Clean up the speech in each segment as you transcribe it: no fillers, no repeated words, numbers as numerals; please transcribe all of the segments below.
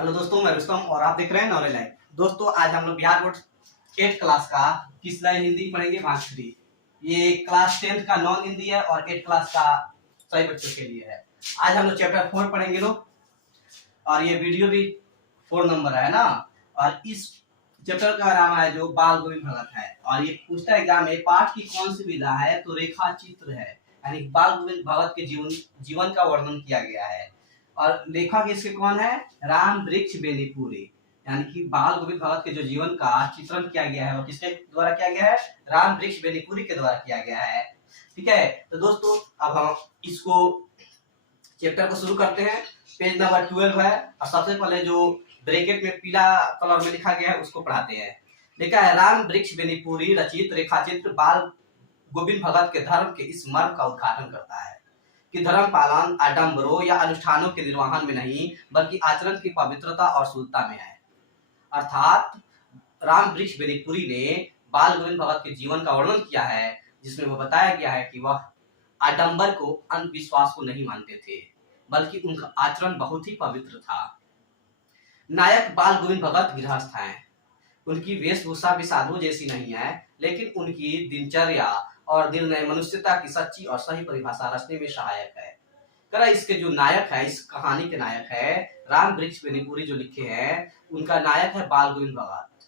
Hello दोस्तों, मैं रुस्तम और आप देख रहे हैं नॉलेज लाइव। दोस्तों, आज हम लोग बिहार बोर्ड 8 क्लास का किसला हिंदी पढ़ेंगे भाग 3। ये क्लास 10 का नॉन हिंदी है और 8 क्लास का सभी बच्चों के लिए है। आज हम लोग चैप्टर 4 पढ़ेंगे लोग, और ये वीडियो भी 4 नंबर है ना। और इस चैप्टर का नाम है जो बाल गोविंद भगत है, और ये पूछता एग्जाम में पाठ की कौन सी विधा है, तो रेखा चित्र है। यानी बाल गोविंद भगत के जीवन का वर्णन किया गया है। और लेखक इसके कौन है? राम वृक्ष बेनीपुरी। यानी कि बाल गोविंद भगत के जो जीवन का चित्रण किया गया है वो किसके द्वारा किया गया है? राम वृक्ष बेनीपुरी के द्वारा किया गया है। ठीक है, तो दोस्तों अब हम इसको चैप्टर को शुरू करते हैं। पेज नंबर 12 है, और सबसे पहले जो ब्रैकेट में पीला कलर में लिखा गया है उसको पढ़ाते हैं। लिखा है, राम वृक्ष बेनीपुरी रचित रेखाचित्र बाल गोविंद भगत के धर्म के इस मर्म का उद्घाटन करता है कि धर्म पालन आडंबरों या अनुष्ठानों के निर्वहन में नहीं, बल्कि आचरण की पवित्रता और शुद्धता में है। अर्थात राम वृक्ष बेनीपुरी ने बाल गोविंद भगत के जीवन का वर्णन किया है, जिसमें वह बताया गया है कि वह आडंबर को, अंधविश्वास को नहीं मानते थे, बल्कि उनका आचरण बहुत ही पवित्र था। नायक बाल गोविंद भगत गृहस्थ हैं। उनकी वेशभूषा भी साधु जैसी नहीं है, लेकिन उनकी दिनचर्या और निर्णय मनुष्यता की सच्ची और सही परिभाषा रचने में सहायक है। करा इसके जो नायक है, इस कहानी के नायक है राम वृक्ष बेनीपुरी जो लिखे हैं, उनका नायक है बाल गोविंद भगत।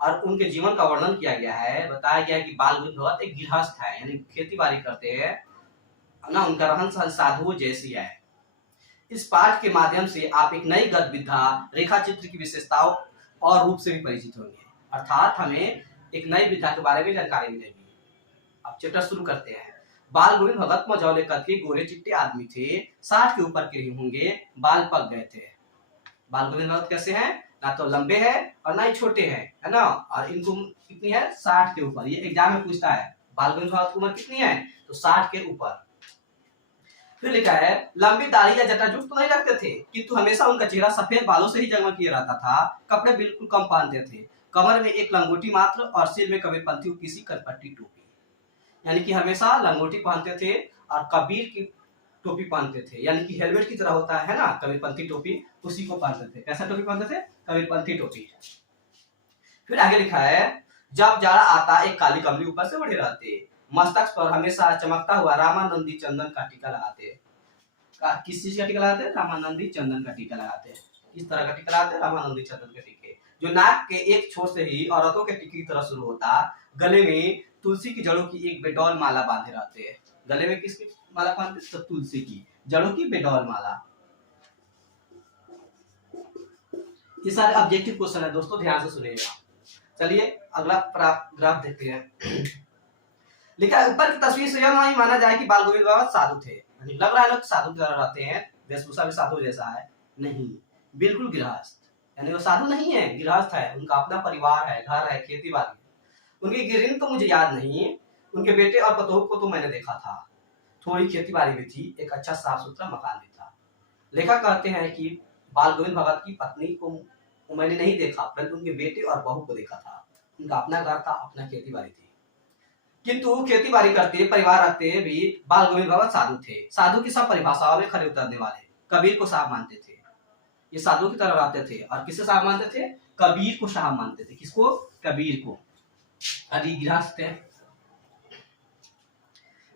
और उनके जीवन का वर्णन किया गया है, बताया गया है कि बाल गोविंद भगत एक गृहस्थ है, यानी खेती बाड़ी करते हैं ना। उनका रहन सहन साधुओं जैसी है। इस पाठ के माध्यम से आप एक नई गद्य विधा रेखा चित्र की विशेषताओं और रूप से भी परिचित होंगे। अर्थात हमें एक नई विधा के बारे में जानकारी मिलेगी। अब चैप्टर शुरू करते हैं। बाल गोविंद भगत मझौले कद के गोरे चिट्टे आदमी थे, 60 के ऊपर के होंगे, बाल पक गए थे। बाल गोविंद भगत कैसे हैं? ना तो लंबे हैं और ना ही छोटे हैं, है ना। और इनको कितनी है? 60 के ऊपर। ये एग्जाम में पूछता है बाल गोविंद भगत की उम्र कितनी है, तो 60 के ऊपर। फिर लिखा है, लंबी दाढ़ी या जटाजूट तो नहीं रखते थे, किंतु हमेशा उनका चेहरा सफेद बालों से ही जगमग किया रहता था। कपड़े बिल्कुल कम पहनते थे, कमर में एक लंगोटी मात्र और सिर में कबीरपंथी किसी करपट्टी टोपी। यानी कि हमेशा लंगोटी पहनते थे और कबीर की टोपी पहनते थे, यानी कि हेलमेट की तरह होता है ना कबीरपंथी टोपी, उसी को पहनते थे। कैसा टोपी पहनते थे? कबीरपंथी टोपी। फिर आगे लिखा है, जब जाड़ा आता एक काली कमली ऊपर से ओढ़े रहते, मस्तक पर हमेशा चमकता हुआ रामानंदी चंदन का टीका लगाते। किस चीज का टीका लगाते? रामानंदी चंदन का टीका लगाते। किस तरह का टीका लगाते? रामानंदी चंदन के टीके, जो नाक के एक छोर से ही औरतों के टीके की तरह शुरू होता। गले में तुलसी की जड़ों की एक बेडौल माला बांधे रहते हैं। गले में किसकी माला बांधते? तो तुलसी की जड़ों की बेडौल माला। ये सारे ऑब्जेक्टिव क्वेश्चन है दोस्तों, ध्यान से सुनिएगा। चलिए अगला ग्राफ देखते हैं। लिखा है, ऊपर की तस्वीर से यह नहीं माना जाए कि बाल गोविंद भगत साधु थे। लग रहा है लोग साधु की तरह रहते हैं, वेशभूषा भी साधु जैसा है, नहीं, बिल्कुल गृहस्थ। यानी वो साधु नहीं है, गृहस्थ है। उनका अपना परिवार है, घर है, खेती बाड़ी। उनकी गिरनी तो मुझे याद नहीं, उनके बेटे और पतोह को तो मैंने देखा था। थोड़ी खेती बाड़ी भी थी, एक अच्छा साफ सुथरा मकान भी था। लेखक कहते हैं कि बाल गोविंद भगत की पत्नी को मैंने नहीं देखा, परंतु उनके बेटे और बहू को देखा था। उनका अपना घर था, अपना खेती बाड़ी थी, किंतु खेती बाड़ी करते परिवार रखते भी बाल गोविंद भगत साधु थे। साधु की सब परिभाषाओं में खड़े उतरने वाले, कबीर को साहब मानते थे। ये साधु की तरह रहते थे। और किसे साहब मानते थे? कबीर को साहब मानते थे। किसको? कबीर को। अभी गृहस्थ थे,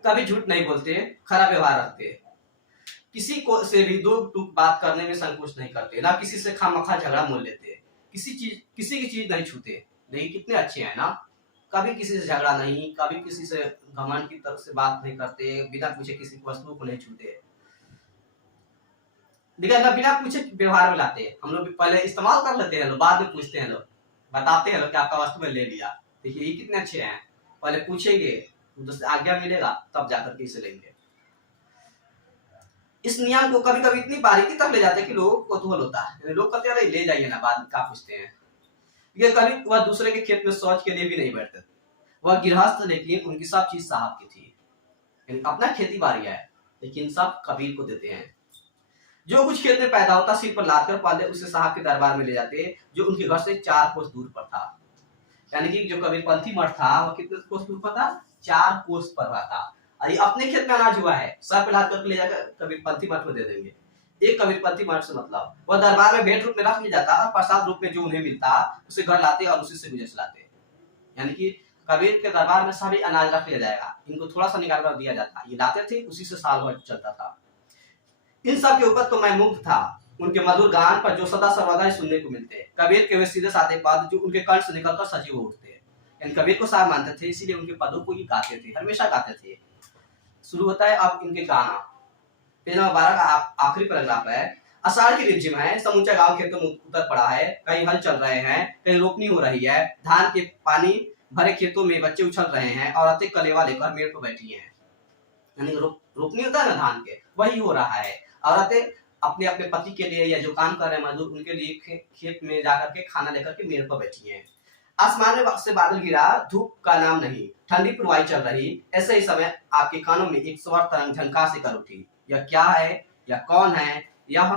कभी झूठ नहीं बोलते, खरा व्यवहार रखते, किसी को से भी दो टूक बात करने में संकोच नहीं करते, ना किसी से खामखा झगड़ा मोल लेते, किसी की चीज नहीं छूते। नहीं, कितने अच्छे हैं ना। कभी किसी से झगड़ा नहीं, कभी किसी से घमंड की तरफ से बात नहीं करते, बिना पूछे किसी वस्तु को नहीं छूते। देखा, बिना पूछे व्यवहार में लाते। हम लोग पहले इस्तेमाल कर लेते हैं, लोग बाद में पूछते हैं, लोग बताते हैं लोग कि आपका वस्तु में ले लिया। देखिए ये कितने अच्छे हैं, पहले पूछेंगे, उनसे आज्ञा मिलेगा तब जाकर के इसे लेंगे। इस नियम को कभी कभी इतनी बारीकी तक ले जाते हैं कि लोगों को कौतूहल होता है। लोग कहते हैं ले जाइए ना, बाद में क्या पूछते हैं। ये कभी वह दूसरे के खेत में शौच के लिए भी नहीं बैठते। वह गृहस्थ, लेकिन उनकी सब चीज साहब की थी। अपना खेती बाड़ी है, लेकिन सब कबीर को देते हैं। जो कुछ खेत में पैदा होता सिर पर लाद कर पहले उसे साहब के दरबार में ले जाते, जो उनके घर से 4 कोस दूर पर था। यानी कि जो कबीरपंथी मठ था वह कितने कोस दूर पर था? 4 कोस पर था। और ये अपने खेत में अनाज हुआ है, सर पे लाद करके ले जाकर कबीरपंथी मठ में दे देंगे। एक कबीरपंथी मठ से मतलब वह दरबार में भेंट रूप में रख लिया जाता और प्रसाद रूप में जो उन्हें मिलता उसे घर लाते और उसी से गुजर चलाते। यानी कि कबीर के दरबार में सभी अनाज रख लिया जाएगा, इनको थोड़ा सा निकाल कर दिया जाता, ये लाते थे, उसी से साल भर चलता था। इन सब के ऊपर तो मैं मुग्ध था, उनके मधुर गान पर जो सदा सर्वदा ही सुनने को मिलते। कबीर के वे सीधे साधे पद जो उनके कंठ से निकलकर सजीव उठते। यानी कबीर को सार मानते थे, इसीलिए उनके पदों को ही गाते थे, हमेशा गाते थे। शुरू होता है अब इनके गाना। पेज नंबर 12 का आखिरी पैराग्राफ है। आषाढ़ की रिमझिम है, समूचा गांव खेतों में उतर पड़ा है, कहीं हल चल रहे हैं, कहीं रोपनी हो रही है, धान के पानी भरे खेतों में बच्चे उछल रहे हैं, औरतें कलेवा लेकर मेड़ पर बैठी हैं। यानी रोपनी होता है ना धान के, वही हो रहा है। औरतें अपने अपने पति के लिए या जो काम कर रहे हैं मजदूर उनके लिए खेत में जाकर के खाना लेकर के मेड़ पर बैठी हैं। आसमान में से बादल गिरा, धूप का नाम नहीं, ठंडी पुरवाई चल रही। ऐसे ही समय आपके कानों में एक स्वर तरंग झंकार से कर उठी। यह क्या है, यह कौन है, यह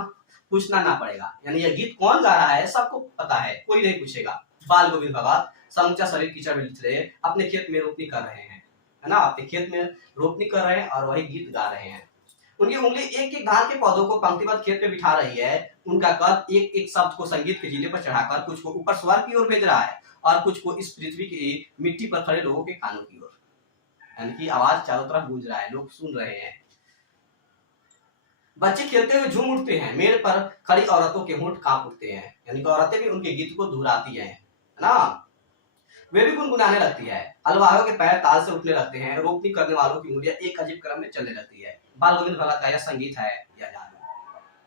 पूछना ना पड़ेगा। यानी यह गीत कौन गा रहा है सबको पता है, कोई नहीं पूछेगा। बाल गोविंद भगत समूचा शरीर कीचड़ में लिथ रहे, अपने खेत में रोपनी कर रहे हैं, है ना, अपने खेत में रोपनी कर रहे हैं और वही गीत गा रहे हैं। उनकी उंगली एक एक धान के पौधों को पंक्तिबद्ध खेत में बिठा रही है। उनका कद एक एक शब्द को संगीत के जीने पर चढ़ाकर कुछ को ऊपर स्वर की ओर भेज रहा है और कुछ को इस पृथ्वी की मिट्टी पर खड़े लोगों के कानों की ओर। यानी कि आवाज चारों तरफ गूंज रहा है, लोग सुन रहे हैं। बच्चे खेलते हुए झूम उठते हैं, मेड़ पर खड़ी औरतों के होंठ कांप उठते हैं। यानी कि औरतें भी उनके गीत को दोहराती हैं, है ना, वे भी गुनगुनाने लगती है। हलवाइयों के पैर ताल से उठने लगते हैं, रोपनी करने वालों की उंगलियां एक अजीब क्रम में चलने लगती है। बाल गोविंद भगत का यह संगीत है या जादू।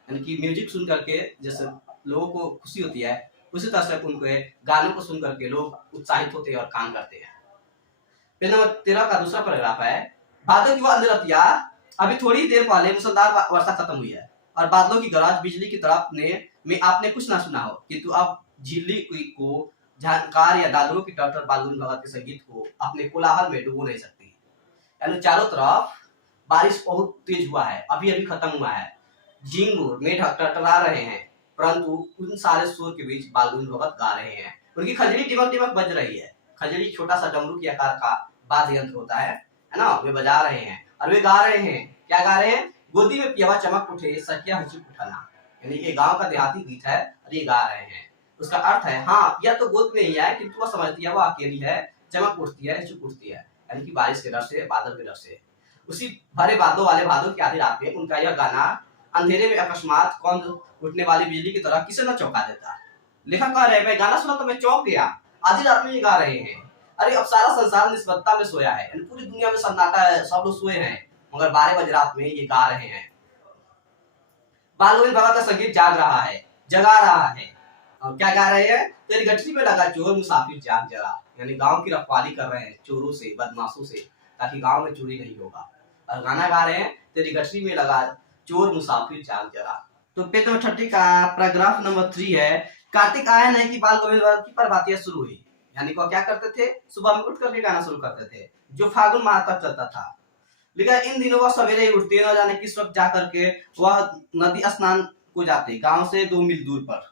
यानी कि म्यूजिक सुन करके जैसे लोगों को खुशी होती है, उसी तरह से उनके गानों को सुन करके लोग उत्साहित होते हैं और काम करते हैं। पेज नंबर 13 का दूसरा पैराग्राफ है। भादों की वह अंधरतिया, अभी थोड़ी देर पहले मूसलाधार वर्षा खत्म हुई है और बादलों की गरज बिजली की तड़पने में आपने कुछ ना सुना हो, किंतु अब झिल्ली को झनकार या दादरों की टटर बाल गोविंद भगत के संगीत को अपने कोलाहल में डुबो नहीं सकती। यानी चारों तरफ बारिश बहुत तेज हुआ है, अभी अभी खत्म हुआ है, झिंगुर मेढक टटरा रहे हैं, परंतु उन सारे शोर के बीच बाल गोविंद भगत गा रहे हैं। उनकी खजड़ी टिमक टिमक बज रही है। खजड़ी छोटा सा डमरू के आकार का वाद्य यंत्र होता है ना, वे बजा रहे हैं और वे गा रहे हैं। क्या गा रहे हैं? गोदी में पियावा चमक उठे, सखिया हुचुक उठाना। यानी ये गांव का देहाती गीत है और ये गा रहे हैं। उसका अर्थ है, हाँ पिया तो गोद में ही है, किंतु वह समझती है वह अकेली है, चमक उठती है, हिचक उठती है। यानी कि बारिश के डर से, बादल के डर से। उसी भरे बादलों वाले भादों की आधी रात में उनका यह गाना अंधेरे में अकस्मात कौंध उठने वाली बिजली की तरह किसे न चौंका देता। लेखक कह रहे हैं, मैं गाना सुना तो मैं चौंक गया, आधी रात में ये गा रहे हैं। अरे अब सारा संसार निस्बत्ता में सोया है, पूरी दुनिया में सन्नाटा है, सब लोग सोए हैं, मगर 12 बजे रात में ये गा रहे हैं। बाल गोविंद भगत का संगीत जाग रहा है, जगा रहा है। और क्या गा रहे हैं? तेरी गठरी में लगा चोर मुसाफिर जाग जरा। यानी गांव की रखवाली कर रहे हैं चोरों से, बदमाशों से, ताकि गांव में चोरी नहीं होगा। और गाना गा रहे हैं, तेरी गठरी में लगा चोर मुसाफिर जाग जरा। तो पेज नंबर 30 का पैराग्राफ नंबर 3 है। कार्तिक आया नहीं कि बाल गोविंद भगत की प्रभातियां शुरू हुई। यानी वो क्या करते थे? सुबह में उठ करके गाना शुरू करते थे, जो फागुन माह तक चलता था। लेकिन इन दिनों वह सवेरे ही उठते, न जाने किस वक्त जा करके वह नदी स्नान को जाते, गांव से 2 मील दूर पर।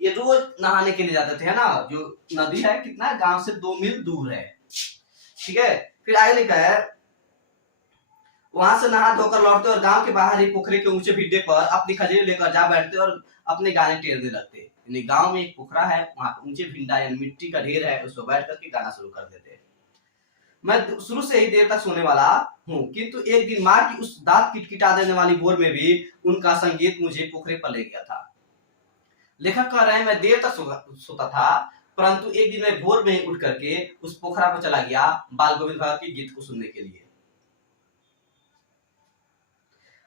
ये रोज नहाने के लिए जाते थे, है ना, जो नदी है कितना गांव से 2 मील दूर है, ठीक है। फिर आगे लिखा है, वहां से नहा धोकर लौटते और गांव के बाहर ही पोखरे के ऊंचे भिड्डे पर अपनी खजरी लेकर जा बैठते और अपने गाने टेरने लगते। यानी गांव में एक पोखरा है, वहां पे ऊंचे भिंडा यानी मिट्टी का ढेर है, उस पर बैठ करके गाना शुरू कर देते। मैं शुरू से ही देर तक सोने वाला हूँ, किंतु एक दिन माँ की उस दांत किटकिटा देने वाली भोर में भी उनका संगीत मुझे पोखरे पर ले गया था। लेखक कह रहे हैं, मैं देर तक सोता था, परंतु एक दिन मैं भोर में ही उठ करके उस पोखरा पर चला गया बाल गोविंद भगत के गीत को सुनने के लिए।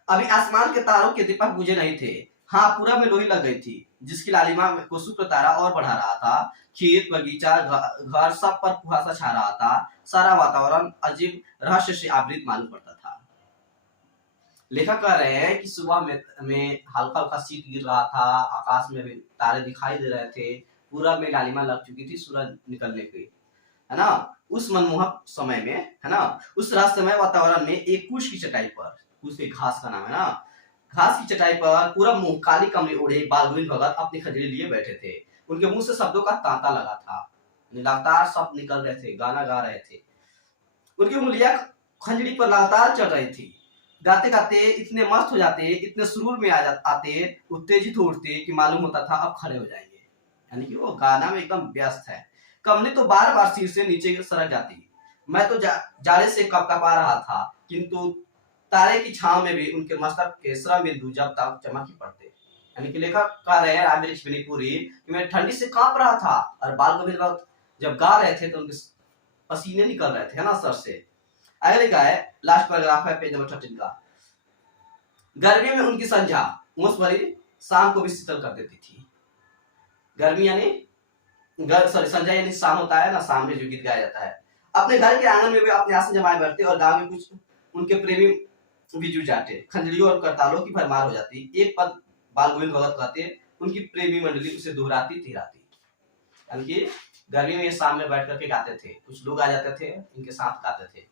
अभी आसमान के तारों के दीपक बुझे नहीं थे, हाँ पूरा में लोही लग गई थी, जिसकी लालिमा को शुक्र तारा और बढ़ा रहा था। खेत, बगीचा, घर सब पर कुहासा छा रहा था। सारा वातावरण अजीब रहस्य से आवृत मालूम पड़ता था। लेखक कह रहे हैं कि सुबह में हल्का हल्का शीत गिर रहा था, आकाश में भी तारे दिखाई दे रहे थे, पूरब में लालिमा लग चुकी थी सूरज निकलने की, है ना। उस मनमोहक समय में, है ना, उस रहस्यमय वातावरण में एक कुश की चटाई पर, उसके घास का नाम है ना, घास की चटाई पर पूरा मुंह काली कमली ओढ़े बाल गोविंद भगत अपनी खजरी लिए बैठे थे। उनके मुंह से शब्दों का तांता लगा था, लगातार शब्द निकल रहे थे, गाना गा रहे थे। उनकी उंगलियां खंजरी पर लगातार चल रही थी। गाते गाते इतने मस्त हो जाते, इतने सुरूर में आते, उत्तेजित हो उठते कि मालूम होता था अब खड़े हो जाएंगे। यानी कि वो गाना में एकदम व्यस्त है। कमली तो बार बार सिर से नीचे सरक जाती। मैं तो जाड़े से कपकपा रहा था, किंतु तारे की छांव में भी उनके मस्तक के श्रम बिंदु जब तक चमक ही पड़ते। यानी कि लेखक कह रहे हैं राजवृक्ष पुरी कि मैं ठंडी से कांप रहा था, और बाल गोविंद वक्त जब गा रहे थे तो उनके पसीने निकल रहे थे, है ना, सर से। आगे लिखा है, लास्ट पैराग्राफ है पेज नंबर 13 का। गर्मी में उनकी संध्या मूस भरी शाम को भी शीतल कर देती थी। गर्मी यानी सॉरी, संध्या यानी शाम होता है ना, शाम में जो गीत गाया जाता है। अपने घर के आंगन में वे अपने आसन जमाए बैठते और गांव के कुछ उनके प्रेमी भी जुट जाते। खंजड़ियों और करतालों की भरमार हो जाती। एक पद बाल गोविंद भगत कहते, उनकी प्रेमी मंडली उसे दोहराती तिहराती। यानी कि गर्मी में ये सामने बैठ करके गाते थे, कुछ लोग आ जाते थे, इनके साथ गाते थे।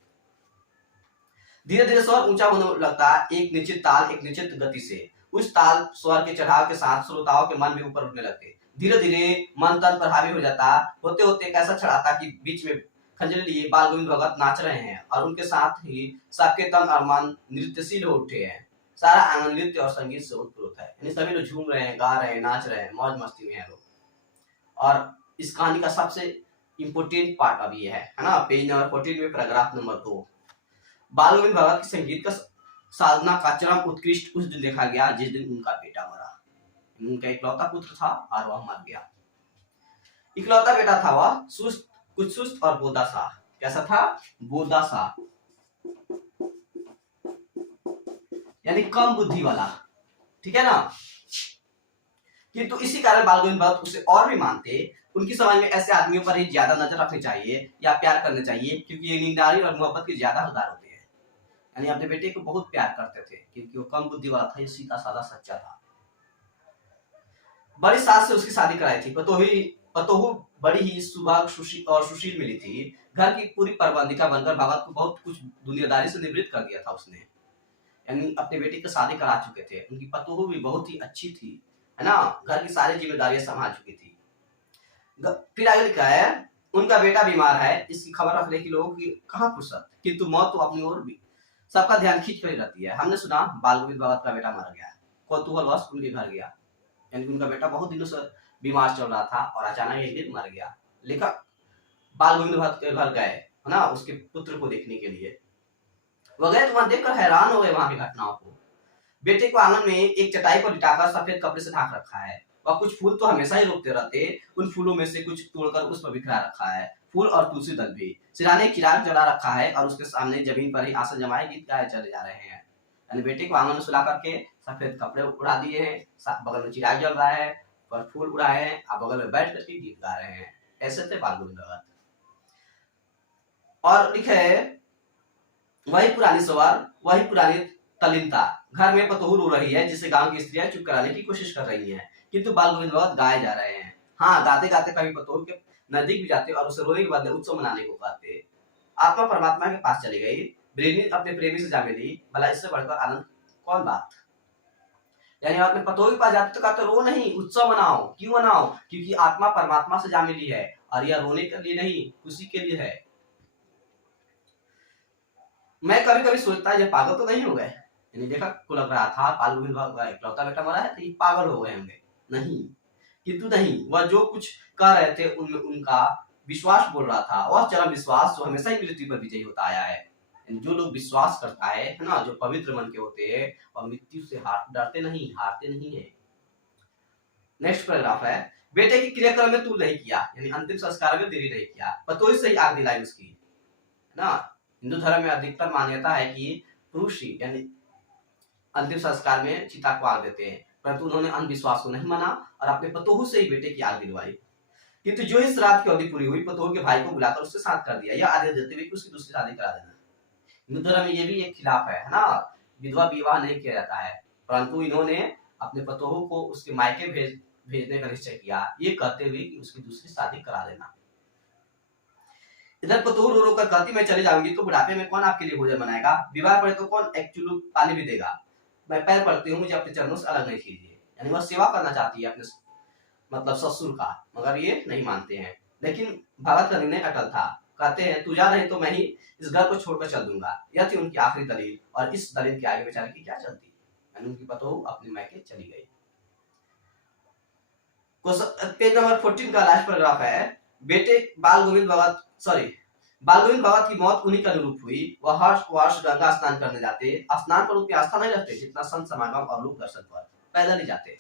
धीरे धीरे स्वर ऊंचा होने लगता, एक निश्चित ताल, एक निश्चित गति से। उस ताल स्वर के चढ़ाव के साथ श्रोताओं के मन भी ऊपर उठने लगते। धीरे धीरे मन तन पर हावी हो जाता। होते होते एक ऐसा चढ़ाता कि बीच में खंजरी लिए बाल गोविंद भगत नाच रहे हैं, और उनके साथ ही सबके तन और मन नृत्यशील हो उठे हैं। सारा आंगन नृत्य और संगीत से उत्प्रोत है। यानी सभी लोग झूम रहे हैं, गा रहे हैं, नाच रहे हैं, मौज मस्ती में हैं लोग। और इस कहानी का सबसे इंपोर्टेंट पार्ट अभी है ना, पेज नंबर 14 में पैराग्राफ नंबर 2। बाल गोविंद भगत की संगीत का साधना का चरम उत्कृष्ट उस दिन देखा गया जिस दिन उनका बेटा मरा। उनका इकलौता पुत्र था और वह मर गया। इकलौता बेटा था वह, कुछ सुस्त और बोदा सा। कैसा था? बोदा सा, यानी कम बुद्धि वाला, ठीक है ना। किंतु इसी कारण बाल गोविंद भगत उसे और भी मानते। उनकी समझ में ऐसे आदमियों पर ही ज्यादा नजर रखनी चाहिए या प्यार करने चाहिए, क्योंकि ये निंदारी और मोहब्बत के ज्यादा हकदार होते हैं। यानी अपने बेटे को बहुत प्यार करते थे, क्योंकि वो कम बुद्धि वाला था, ये सीधा साधा सच्चा था। बड़ी सास से उसकी शादी कराई थी। पतोहू बड़ी ही सुशील और सुशील मिली थी। घर की पूरी प्रबंधिका बनकर भगत को बहुत कुछ दुनियादारी से निवृत्त कर दिया था उसने। यानी अपने बेटे की शादी करा चुके थे। उनकी पतोहू भी बहुत ही अच्छी थी, है ना, घर की सारी जिम्मेदारियां संभाल चुकी थी। फिर आगे लिखा है, उनका बेटा बीमार है, इसकी खबर रखने की लोगों की कहाँ फुर्सत, किंतु मौत तो अपनी ओर भी सबका ध्यान खींच कर रहती है। हमने सुना बाल गोविंद भगत का बेटा मर गया, कौतूहलवश उनके घर गया। यानी उनका बेटा बहुत दिनों से बीमार चल रहा था और अचानक एक दिन मर गया। लेखक बाल गोविंद भगत के घर गए, है ना, उसके पुत्र को देखने के लिए। वह गए तो वहां देखकर हैरान हो गए वहां की घटनाओं को। बेटे को आंगन में एक चटाई पर लिटाकर सफेद कपड़े से ढाक रखा है। वह कुछ फूल तो हमेशा ही रोकते रहते, उन फूलों में से कुछ तोड़कर उस पर बिखरा रखा है। फूल और तुलसी दल भी। सिराने चिराग जला रखा है और उसके सामने जमीन पर ही आसन जमाए गीत गाए चले जा रहे हैं। यानी बेटे को आंगन में सुला करके सफेद कपड़े उड़ा दिए हैं, बगल में चिराग जल रहा है, पर फूल उड़ाए हैं, आप बगल में बैठ करके गीत गा रहे हैं। ऐसे थे बाल गोविंद भगत। और लिखे, वही पुरानी सवार, वही पुरानी तल्लीनता। घर में पतोहू रो रही है, जिसे गांव की स्त्रियां चुप कराने की कोशिश कर रही हैं, किंतु बाल गोविंद भगत गाए जा रहे हैं। हाँ, गाते गाते कभी पतोहू के नजदीक भी जाते और उसे रोने के बदले उत्सव मनाने को कहते। आत्मा परमात्मा के पास चली गई, प्रेमी अपने प्रेमी से जा मिली, भला इससे बढ़कर आनंद कौन बात। यानी अपने पतोहू के पास जाते तो कहते रो नहीं, उत्सव मनाओ। क्यों मनाओ? क्योंकि आत्मा परमात्मा से जा मिली है, और यह रोने के लिए नहीं, खुशी के लिए है। मैं कभी कभी सोचता है ये पागल तो नहीं हो गए। यानी लेखक को लग रहा था बाल गोविंद भगत का इकलौता बेटा मरा है तो ये पागल हो गए होंगे। नहीं, किंतु नहीं, वह जो कुछ कह रहे थे उनमें उनका विश्वास बोल रहा था। वह चरम विश्वास जो हमेशा ही मृत्यु पर विजयी होता आया है। जो लोग विश्वास करता है ना, जो पवित्र मन के होते हैं, और मृत्यु से डरते नहीं, हारते नहीं है। नेक्स्ट पैराग्राफ है, बेटे की क्रियाक्रम में तू नहीं किया, यानी अंतिम संस्कार में देरी नहीं किया, पतोही से ही आग दिलाई उसकी, ना। हिंदू धर्म में अधिकतर मान्यता है कि पुरुष ही यानी अंतिम संस्कार में चिता को आग देते हैं, परंतु उन्होंने अंधविश्वास को नहीं माना और अपने पतोहू से ही बेटे की आग दिलवाई। किंतु जो ही श्राद्ध की अवधि पूरी हुई, पतोहू के भाई को बुलाकर उससे शादी कर दिया, यह आदेश देते हुए कि उसकी दूसरी शादी करा देना। हिंदू धर्म में ये भी एक खिलाफ है ना, विधवा विवाह नहीं किया जाता है, परंतु इन्होंने अपने पतोहू को उसके मायके भेजने का निश्चय किया, ये कहते हुए कि उसकी दूसरी शादी करा देना। इधर पतोहू रो रो कर कहती, मैं चले जाऊंगी तो बुढ़ापे में कौन आपके लिए भोजन बनाएगा, बीमार पड़े तो कौन एक चुल्लू पानी भी देगा, मैं पैर पड़ती हूँ, मुझे अपने चरणों से अलग नहीं कीजिए। यानी वह सेवा करना चाहती है अपने मतलब ससुर का, मगर ये नहीं मानते हैं। लेकिन भगत का निर्णय अटल था। कहते हैं तू जा नहीं तो मैं ही इस घर को छोड़कर चल दूंगा। यह थी उनकी आखिरी दलील, और इस दलील के आगे बेचारे की क्या चलती, यानी उनकी पतोहू अपने मायके चली गई। पेज नंबर 14 का लास्ट पैराग्राफ है, बेटे बाल गोविंद भगत की मौत उन्हीं के अनुरूप हुई। वह हर वर्ष गंगा स्नान करने जाते, स्नान पर उतनी आस्था नहीं रखते जितना संत समागम और लोक दर्शन पर, पैदल ही जाते।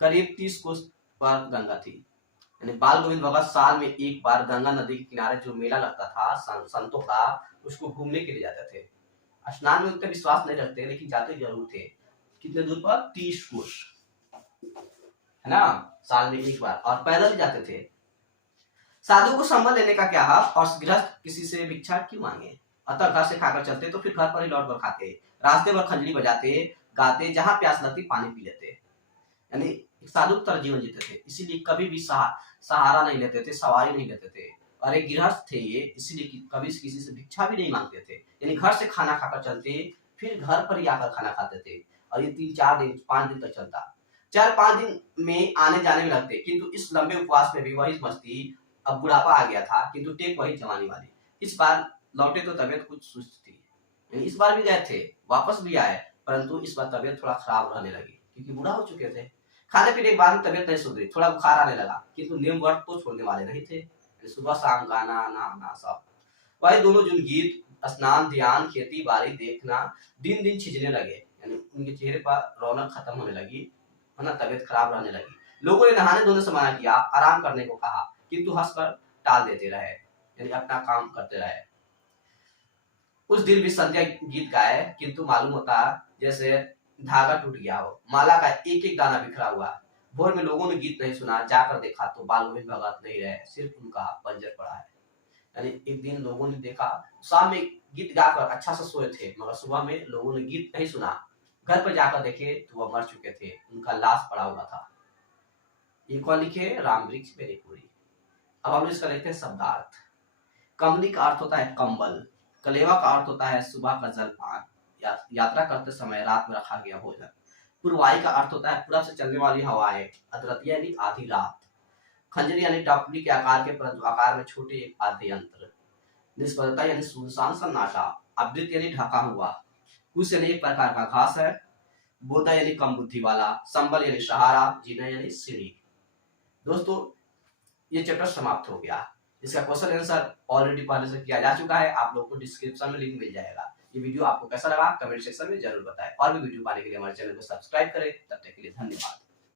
करीब 30 कोस पर गंगा थी, यानी बाल गोविंद भगत साल में एक बार गंगा नदी के किनारे जो मेला लगता था संतों का, उसको घूमने के लिए जाते थे। स्नान में उतना विश्वास नहीं रखते, लेकिन जाते जरूर थे। कितने दूर पर? 30 कोस, है ना, साल में एक बार, और पैदल ही जाते थे। साधु को संबल लेने का क्या हक, और गृहस्थ किसी से भिक्षा क्यों मांगे। अतः घर से खाकर चलते तो फिर घर पर ही लौट कर खाते, रास्ते पर खंजरी बजाते, गाते, जहां प्यास लगती पानी पी लेते, यानी एक साधु तरह जीवन जीते थे। इसीलिए कभी भी सहारा नहीं लेते थे, सवारी नहीं लेते थे, और एक गृहस्थ थे ये, इसीलिए कभी किसी से भिक्षा भी नहीं मांगते थे। यानी घर से खाना खाकर चलते, फिर घर पर ही आकर खाना खाते थे, और ये 3-4 दिन 5 दिन तक चलता। 4-5 दिन में आने जाने में लगते, किंतु इस लंबे उपवास में भी वही मस्ती। अब बुढ़ापा आ गया था, किंतु टेक वही जवानी वाली। इस बार लौटे तो तबियत कुछ सुस्त थी, यानी इस बार भी गए थे, वापस भी आए, परंतु इस बार तबियत थोड़ा खराब रहने लगी, क्योंकि बूढ़ा हो चुके थे। खाने पीने के बाद में तबियत नहीं सुधरी, थोड़ा बुखार आने लगा, किंतु नियम व्रत तो छोड़ने वाले नहीं थे। सुबह शाम गाना नाना सब वही दोनों जुन गीत, स्नान, ध्यान, खेती बाड़ी देखना दिन दिन छिजने लगे, यानी उनके चेहरे पर रौनक खत्म होने लगी, है ना, तबियत खराब रहने लगी। लोगों ने नहाने धोने से मना किया, आराम करने को कहा, किंतु हंसकर टाल देते रहे, यानी अपना काम करते रहे। उस दिन भी संध्या गीत गाए, किंतु मालूम होता जैसे धागा टूट गया हो, माला का एक एक दाना बिखरा हुआ। भोर में लोगों ने गीत नहीं सुना, जाकर देखा तो बाल गोविंद भगत नहीं रहे, सिर्फ उनका पंजर पड़ा है। यानी एक दिन लोगों ने देखा, शाम में गीत गाकर अच्छा से सोए थे, मगर सुबह में लोगों ने गीत नहीं सुना, घर पर जाकर देखे तो वह मर चुके थे, उनका लाश पड़ा हुआ था। ये कौन लिखे? राम वृक्ष मेरी पूरी। अब हम इसका लिखते हैं शब्दार्थ। कमली का अर्थ होता है कंबल, कलेवा का अर्थ होता है सुबह का जलपान, यात्रा करते समय रात में रखा गया भोजन। पूर्वाई का अर्थ होता है पूरब से चलने वाली हवाएं, अदरतिया यानी आधी रात। खंजरी यानी टपली के आकार के, परंतु आकार में छोटे एक आद्य यंत्र। निष्फलता यानी सुनसान सन्नाटा। आवृत यानी ढका हुआ। कुश यानी एक प्रकार का घास है। बोधा यानी कम बुद्धि वाला। संबल यानी सहारा। जीना यानी सीढ़ी। दोस्तों ये चैप्टर समाप्त हो गया। इसका क्वेश्चन आंसर ऑलरेडी पहले से किया जा चुका है, आप लोगों को डिस्क्रिप्शन में लिंक मिल जाएगा। ये वीडियो आपको कैसा लगा कमेंट सेक्शन में जरूर बताएं, और भी वीडियो पाने के लिए हमारे चैनल को सब्सक्राइब करें। तब तक के लिए धन्यवाद।